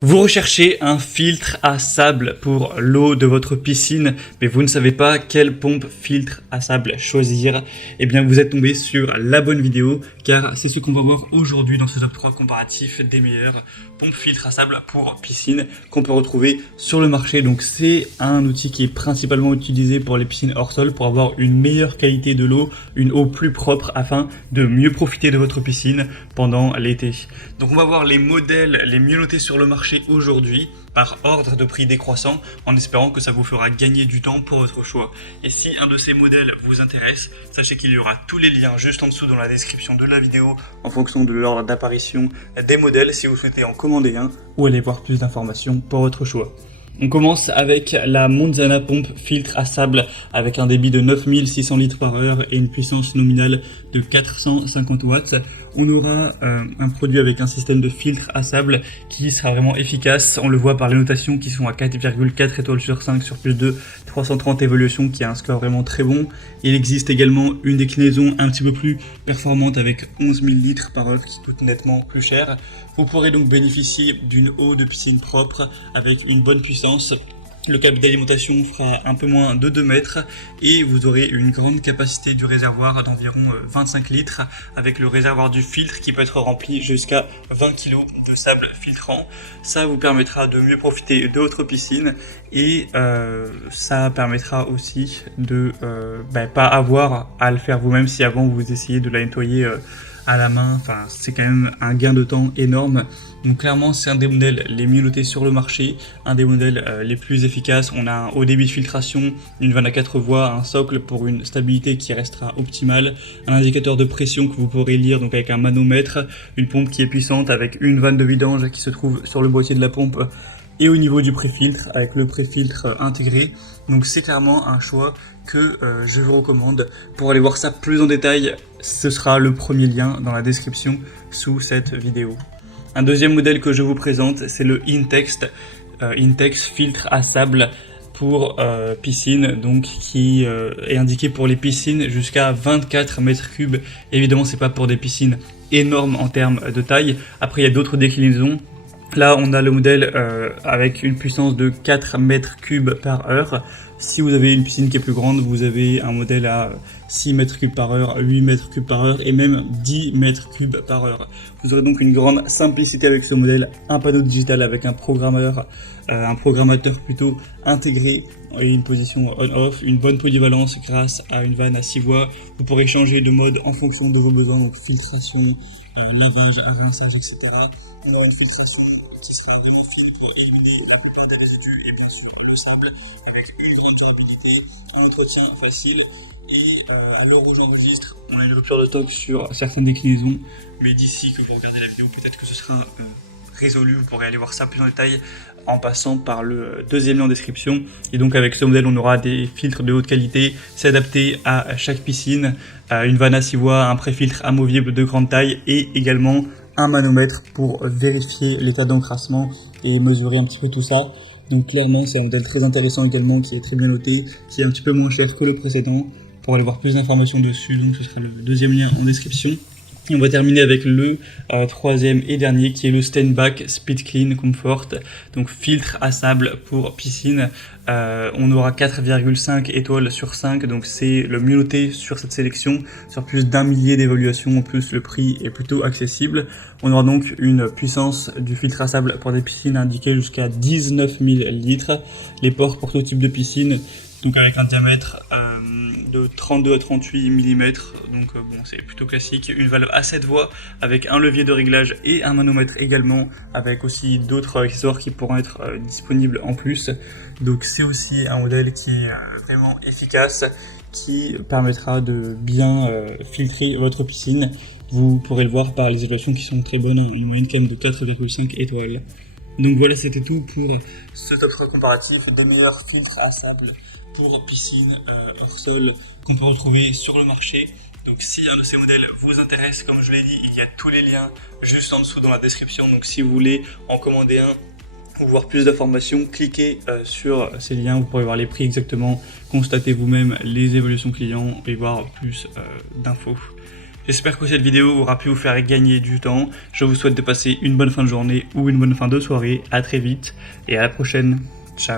Vous recherchez un filtre à sable pour l'eau de votre piscine, mais vous ne savez pas quelle pompe filtre à sable choisir. Eh bien, vous êtes tombé sur la bonne vidéo, car c'est ce qu'on va voir aujourd'hui dans ce top 3 comparatif des meilleures pompes filtre à sable pour piscine qu'on peut retrouver sur le marché. Donc, c'est un outil qui est principalement utilisé pour les piscines hors sol pour avoir une meilleure qualité de l'eau, une eau plus propre afin de mieux profiter de votre piscine pendant l'été. Donc, on va voir les modèles les mieux notés sur le marché aujourd'hui par ordre de prix décroissant en espérant que ça vous fera gagner du temps pour votre choix. Et si un de ces modèles vous intéresse, sachez qu'il y aura tous les liens juste en dessous dans la description de la vidéo en fonction de l'ordre d'apparition des modèles si vous souhaitez en commander un ou aller voir plus d'informations pour votre choix. On commence avec la Monzana pompe filtre à sable avec un débit de 9600 litres par heure et une puissance nominale de 450 watts. On aura un produit avec un système de filtre à sable qui sera vraiment efficace. On le voit par les notations qui sont à 4,4 étoiles sur 5 sur plus de 330 évaluations, qui a un score vraiment très bon. Il existe également une déclinaison un petit peu plus performante avec 11 000 litres par heure qui coûte nettement plus cher. Vous pourrez donc bénéficier d'une eau de piscine propre avec une bonne puissance. Le câble d'alimentation fera un peu moins de 2 mètres et vous aurez une grande capacité du réservoir d'environ 25 litres avec le réservoir du filtre qui peut être rempli jusqu'à 20 kg de sable filtrant. Ça vous permettra de mieux profiter de votre piscine et ça permettra aussi de pas avoir à le faire vous-même si avant vous essayez de la nettoyer à la main. Enfin, c'est quand même un gain de temps énorme. Donc clairement, c'est un des modèles les mieux notés sur le marché, un des modèles les plus efficaces. On a un haut débit de filtration, une vanne à 4 voies, un socle pour une stabilité qui restera optimale, un indicateur de pression que vous pourrez lire donc avec un manomètre, une pompe qui est puissante avec une vanne de vidange qui se trouve sur le boîtier de la pompe et au niveau du pré-filtre avec le pré-filtre intégré. Donc c'est clairement un choix que je vous recommande. Pour aller voir ça plus en détail, ce sera le premier lien dans la description sous cette vidéo. Un deuxième modèle que je vous présente, c'est le Intex filtre à sable pour piscine, donc qui est indiqué pour les piscines jusqu'à 24 mètres cubes. Évidemment, c'est pas pour des piscines énormes en termes de taille. Après, il y a d'autres déclinaisons. Là, on a le modèle avec une puissance de 4 mètres cubes par heure. Si vous avez une piscine qui est plus grande, vous avez un modèle à 6 mètres cubes par heure, 8 mètres cubes par heure et même 10 mètres cubes par heure. Vous aurez donc une grande simplicité avec ce modèle, un panneau digital avec un programmateur plutôt intégré et une position on-off, une bonne polyvalence grâce à une vanne à 6 voies. Vous pourrez changer de mode en fonction de vos besoins, donc filtration, lavage, rinçage, etc. On aura une filtration qui sera vraiment fine pour éliminer la plupart des résidus et bien sûr le sable avec une grande durabilité, un entretien facile et à l'heure où j'enregistre, on a une rupture de stock sur certaines déclinaisons, mais d'ici que vous regardez la vidéo, peut-être que ce sera résolu, vous pourrez aller voir ça plus en détail en passant par le deuxième lien en description. Et donc avec ce modèle, on aura des filtres de haute qualité, c'est adapté à chaque piscine, une vanne à 6 voies, un pré-filtre amovible de grande taille et également un manomètre pour vérifier l'état d'encrassement et mesurer un petit peu tout ça. Donc clairement, c'est un modèle très intéressant également, qui est très bien noté, qui est un petit peu moins cher que le précédent. Pour aller voir plus d'informations dessus, donc ce sera le deuxième lien en description. Et on va terminer avec le troisième et dernier qui est le Steinbach Speed Clean Comfort, donc filtre à sable pour piscine. On aura 4,5 étoiles sur 5, donc c'est le mieux noté sur cette sélection, sur plus d'1 millier d'évaluations. En plus, le prix est plutôt accessible. On aura donc une puissance du filtre à sable pour des piscines indiquée jusqu'à 19 000 litres. Les ports pour tout type de piscine, donc avec un diamètre de 32 à 38 mm, donc bon, c'est plutôt classique. Une valve à 7 voies avec un levier de réglage et un manomètre également, avec aussi d'autres accessoires qui pourront être disponibles en plus. Donc c'est aussi un modèle qui est vraiment efficace, qui permettra de bien filtrer votre piscine. Vous pourrez le voir par les évaluations qui sont très bonnes, une moyenne quand même de 4,5 étoiles. Donc voilà, c'était tout pour ce top 3 comparatif des meilleurs filtres à sable pour piscine hors sol qu'on peut retrouver sur le marché. Donc si un de ces modèles vous intéresse, comme je l'ai dit, il y a tous les liens juste en dessous dans la description. Donc si vous voulez en commander un ou voir plus d'informations, cliquez sur ces liens, vous pourrez voir les prix exactement, constater vous-même les évolutions clients et voir plus d'infos. J'espère que cette vidéo aura pu vous faire gagner du temps. Je vous souhaite de passer une bonne fin de journée ou une bonne fin de soirée. À très vite et à la prochaine. Ciao.